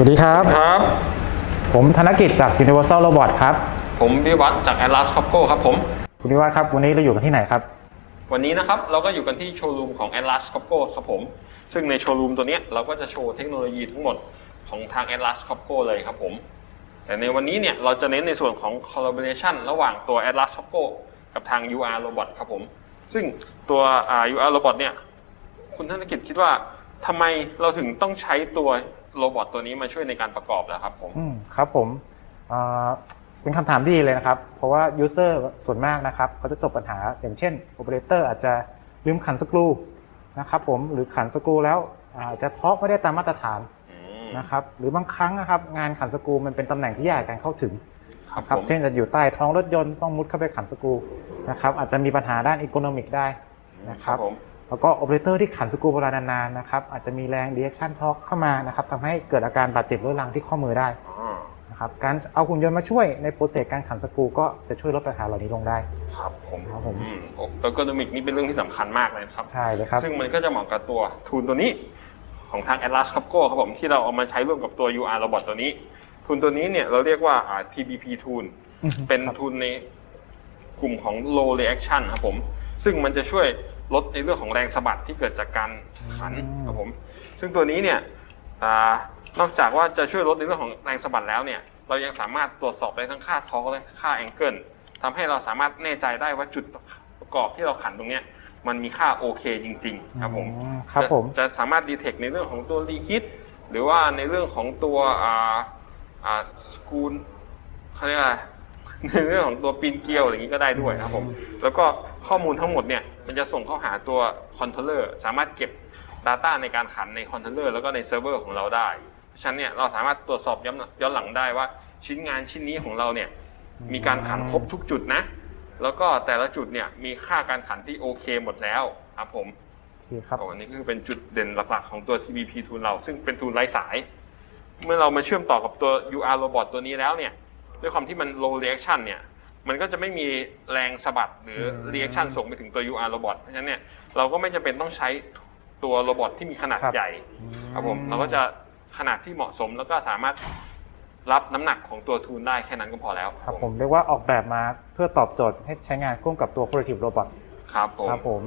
สวัสดีครับ ครับ ผมธนกิจจาก Universal Robot ครับ ผมวิวัฒน์จาก Atlas Copco ครับผม คุณนิวัฒน์ครับ วันนี้เราอยู่กันที่ไหนครับ วันนี้นะครับเราก็อยู่กันที่โชว์รูมของ Atlas Copco ครับผม ซึ่งในโชว์รูมตัวเนี้ยเราก็จะโชว์เทคโนโลยีทั้งหมดของทาง Atlas Copco เลยครับผม แต่ในวันนี้เนี่ยเราจะเน้นในส่วนของ collaboration ระหว่างตัว Atlas Copco กับทาง UR Robot ครับผม ซึ่งตัวอ่า UR Robot เนี่ยคุณธนกิจคิดว่าทำไมเราถึงต้องใช้ตัว โรบอทตัวนี้มาช่วยในการประกอบล่ะครับผมอืมครับผมเอ่อเป็นคำถามที่ดีเลยนะครับ เพราะว่า User ส่วนมากนะครับเขาจะจบปัญหาอย่างเช่น Operator อาจจะลืมขันสกรูนะครับผมหรือขันสกรูแล้วอาจจะท็อกไม่ได้ตามมาตรฐานอืม นะครับหรือบางครั้งนะครับงานขันสกรูมันเป็นตำแหน่งที่ยากการเข้าถึงครับครับผม เช่นจะอยู่ใต้ท้องรถยนต์ต้องมุดเข้าไปขันสกรูนะครับอาจจะมีปัญหาด้านอีโคโนมิกได้ นะครับ ผม แล้วก็โอเปอเรเตอร์ที่ขันสกรูเวลานานๆนะครับอาจจะมีแรง reaction torque เข้ามานะครับทำให้เกิดอาการบาดเจ็บเรื้อรังที่ข้อมือได้อ่านะครับการเอาหุ่นยนต์มาช่วยในโปรเซสการขันสกรูก็จะช่วยลดปัญหาเหล่านี้ลงได้ ครับผมครับผมอืมเออร์โกนอมิกนี่เป็นเรื่องที่สำคัญมากเลยนะครับใช่เลยครับซึ่งมันก็จะเหมาะกับตัวทูลตัวนี้ของทาง Atlas Copco ครับผมที่เราเอามาใช้ร่วมกับตัว UR Robot ตัวนี้ทูลตัวนี้เนี่ยเราเรียกว่าอ่า TBP tool อือฮึเป็นครับทูลในกลุ่มของ low reaction ครับผม ซึ่งมันจะช่วย ลดในเรื่องของแรงสะบัดที่เกิดจากการขันครับผมซึ่งตัวนี้เนี่ยอานอกจากว่าจะช่วยลดในเรื่องของแรงสะบัดแล้วเนี่ยเรายังสามารถตรวจสอบได้ทั้งค่าทอร์กและค่าแองเกิลทำให้เราสามารถแน่ใจได้ว่าจุดประกอบที่เราขันตรงเนี้ยมันมีค่าโอเคจริง ๆ ครับผมอืมครับผมจะจะสามารถดีเทคในเรื่องของตัวรีคิดหรือว่าในเรื่องของตัวอ่าอ่าสกูลเขาเรียกอะไรในเรื่องของตัวปีนเกลียวอย่างนี้ก็ได้ด้วยครับผมแล้วก็ข้อมูลทั้งหมดเนี่ย มันจะส่งเข้าหาตัวคอนโทรลเลอร์สามารถเก็บ Data ในการขันในคอนโทรลเลอร์แล้วก็ในเซิร์ฟเวอร์ของเราได้ เพราะฉะนั้นเนี่ยเราสามารถตรวจสอบย้อนย้อนหลังได้ว่าชิ้นงานชิ้นนี้ของเราเนี่ยมีการขันครบทุกจุดนะ แล้วก็แต่ละจุดเนี่ยมีค่าการขันที่โอเคหมดแล้วครับผมโอเคครับโอ้อันนี้คือเป็นจุดเด่นหลักๆของตัว TBP ทูลเรา ซึ่งเป็นทูลไร้สาย เมื่อเรามาเชื่อมต่อกับตัว UR Robot ตัวนี้แล้วเนี่ยด้วยความที่มัน low reaction เนี่ย มันก็จะไม่มีแรงสะบัดหรืออม reaction ส่งไปถึงตัว UR Robot เพราะฉะนั้นเนี่ยเราก็ไม่จำเป็นต้องใช้ตัวโรบอทที่มีขนาดครับ ใหญ่ ครับผมเราก็จะขนาดที่เหมาะสมแล้วก็สามารถรับน้ำหนักของตัวทูลได้แค่นั้นก็พอแล้วครับผมเรียกว่าออกแบบมาเพื่อตอบโจทย์ให้ใช้งานร่วมกับตัว Collaborative Robot ครับผม ครับผม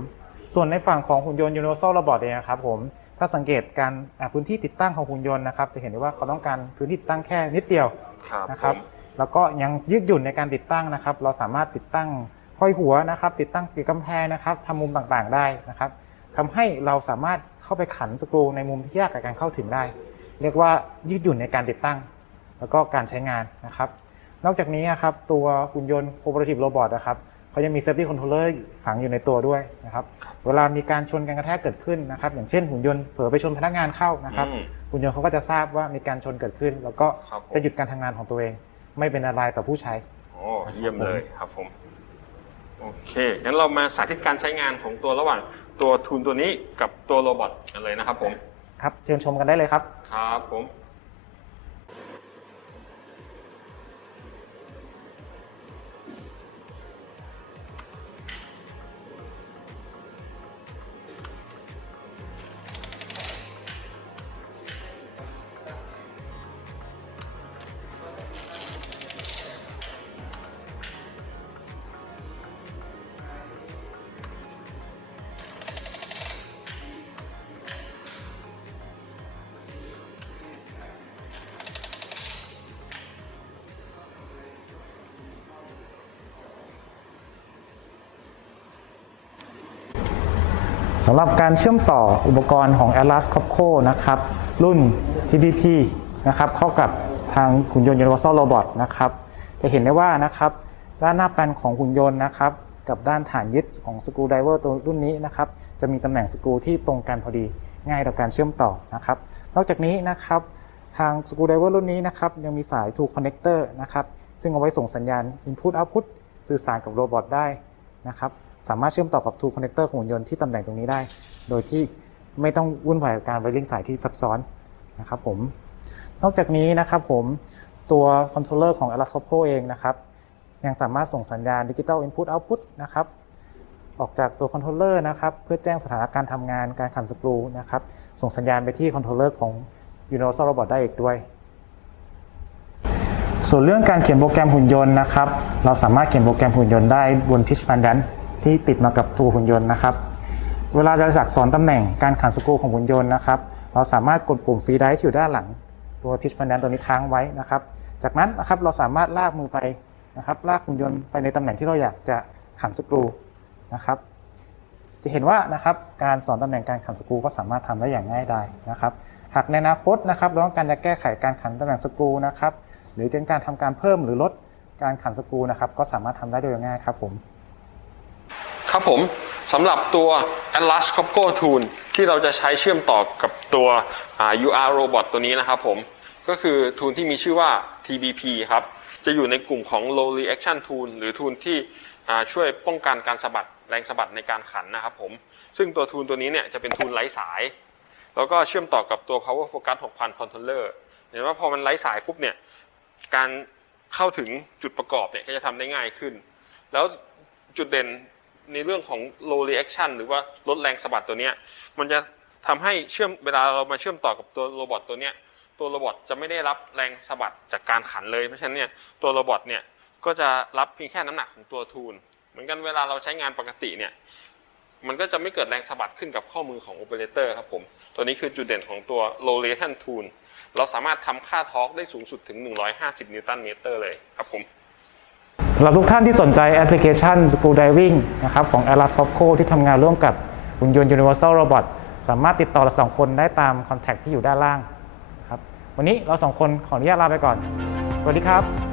ส่วนในฝั่งของหุ่นยนต์ Universal Robot เองนะครับผม ถ้าสังเกตการอ่าพื้นที่ติดตั้งของหุ่นยนต์นะครับ จะเห็นได้ว่าเขาต้องการพื้นที่ติดตั้งแค่นิดเดียว ครับนะครับผม แล้วก็ยังยืดหยุ่นในการติดตั้งนะครับ เราสามารถติดตั้งห้อยหัวนะครับ ติดตั้งปีกกำแพงนะครับทำมุมต่างๆได้นะครับทำให้เราสามารถเข้าไปขันสกรูในมุมที่ยากกับการเข้าถึงได้ เรียกว่ายืดหยุ่นในการติดตั้ง แล้วก็การใช้งานนะครับ นอกจากนี้นะครับตัวหุ่นยนต์ Cooperative Robot นะครับเขายังมี Safety Controller ฝังอยู่ในตัวด้วยนะครับ เวลามีการชนกันกระแทกเกิดขึ้นนะครับ อย่างเช่นหุ่นยนต์เผลอไปชนพนักงานเข้านะครับอืมหุ่นยนต์เขาก็จะทราบว่ามีการชนเกิดขึ้น แล้วก็ครับผมจะหยุดการทำงานของตัวเอง ไม่เป็นอันตรายต่อผู้ใช้ โอ้เยี่ยมเลยครับผม โอเค งั้นเรามาสาธิตการใช้งานของตัวระหว่างตัวทูลตัวนี้กับตัวโรบอทกันเลยนะครับผม ครับ เชิญชมกันได้เลยครับ ครับผม สำหรับการเชื่อมต่ออุปกรณ์ของ Atlas Copco นะครับ รุ่น TBP นะครับเข้ากับทางหุ่นยนต์ Universal Robot นะครับ จะเห็นได้ว่านะครับ ด้านหน้าแปลนของหุ่นยนต์นะครับ กับด้านฐานยึดของสกรูไดเวอร์ตัวรุ่นนี้นะครับ จะมีตำแหน่งสกรูที่ตรงกันพอดีง่ายต่อการเชื่อมต่อนะครับ นอกจากนี้นะครับทางสกรูไดเวอร์รุ่นนี้นะครับยังมีสาย to connector นะครับซึ่งเอาไว้ส่งสัญญาณ input output สื่อสารกับโรบอทได้นะครับ สามารถเชื่อมต่อกับ Tool Connector ของหุ่นยนต์ที่ตำแหน่งตรงนี้ได้ โดยที่ไม่ต้องวุ่นวายกับการไวริ่งสายที่ซับซ้อนนะครับผม นอกจากนี้นะครับผมตัวคอนโทรลเลอร์ของ a l a s c o p o เองนะครับ ยังสามารถส่งสัญญาณ Digital Input Output นะครับออกจากตัวคอนโทรลเลอร์นะครับเพื่อแจ้งสถานการทำงานการขันสกรูนะครับส่งสัญญาณไปที่คอนโทรลเลอร์ของ Universal Robot ได้อีกด้วย ส่วนเรื่องการเขียนโปรแกรมหุ่นยนต์นะครับ เราสามารถเขียนโปรแกรมหุ่นยนต์ได้บน Teach Pendant ที่ติดมากับตัวหุ่นยนต์นะครับ เวลาจะจักสอนตำแหน่งการขันสกรูของหุ่นยนต์นะครับ เราสามารถกดปุ่มฟรีได้ที่อยู่ด้านหลัง ตัว Teach Pendant ตัวนี้ค้างไว้นะครับ จากนั้นนะครับเราสามารถลากมือไปนะครับ ลากหุ่นยนต์ไปในตำแหน่งที่เราอยากจะขันสกรูนะครับ จะเห็นว่านะครับการสอนตำแหน่งการขันสกรูก็สามารถทำได้อย่างง่ายดายนะครับหากในอนาคตนะครับเราต้องการจะแก้ไขการขันตำแหน่งสกรูนะครับ หรือเป็นการทำการเพิ่มหรือลดการขันสกรูนะครับ ก็สามารถทำได้โดยง่ายครับผม ครับผมสำหรับตัว Atlas Copco Tool ที่เราจะใช้เชื่อมต่อกับตัว UR Robot ตัวนี้นะครับผมก็คือ tool ที่มีชื่อว่า TBP ครับ จะอยู่ในกลุ่มของ Low Reaction Tool หรือ tool ที่ช่วยป้องกันการสะบัดแรงสะบัดในการขันนะครับผม ซึ่งตัว tool ตัวนี้เนี่ยจะเป็น tool ไร้สาย แล้วก็เชื่อมต่อกับตัว Power Focus 6000 Controller เห็นว่าพอมันไร้สายปุ๊บเนี่ย การเข้าถึงจุดประกอบเนี่ยก็จะทำได้ง่ายขึ้น แล้วจุดเด่น ในเรื่องของ low reaction หรือว่าลดแรงสะบัดตัวเนี้ยมันจะทำให้เชื่อมเวลาเรามาเชื่อมต่อกับตัวโรบอทตัวเนี้ยตัวโรบอทจะไม่ได้รับแรงสะบัดจากการขันเลยเพราะฉะนั้นเนี่ยตัวโรบอทเนี่ยก็จะรับเพียงแค่น้ำหนักของตัวทูลเหมือนกันเวลาเราใช้งานปกติเนี่ยมันก็จะไม่เกิดแรงสะบัดขึ้นกับข้อมือของโอเปอเรเตอร์ครับผมตัวนี้คือจุดเด่นของตัว low reaction tool เราสามารถทำค่าทอร์กได้สูงสุดถึง 150 นิวตันเมตรเลยครับผม สำหรับทุกท่านที่สนใจแอปพลิเคชัน School Diving นะครับของ Atlas Copco ที่ทำงานร่วมกับหุ่นยนต์ Universal Robot สามารถติดต่อเราสองคนได้ตามคอนแทคที่อยู่ด้านล่างครับวันนี้เราสองคนขออนุญาตลาไปก่อน สวัสดีครับ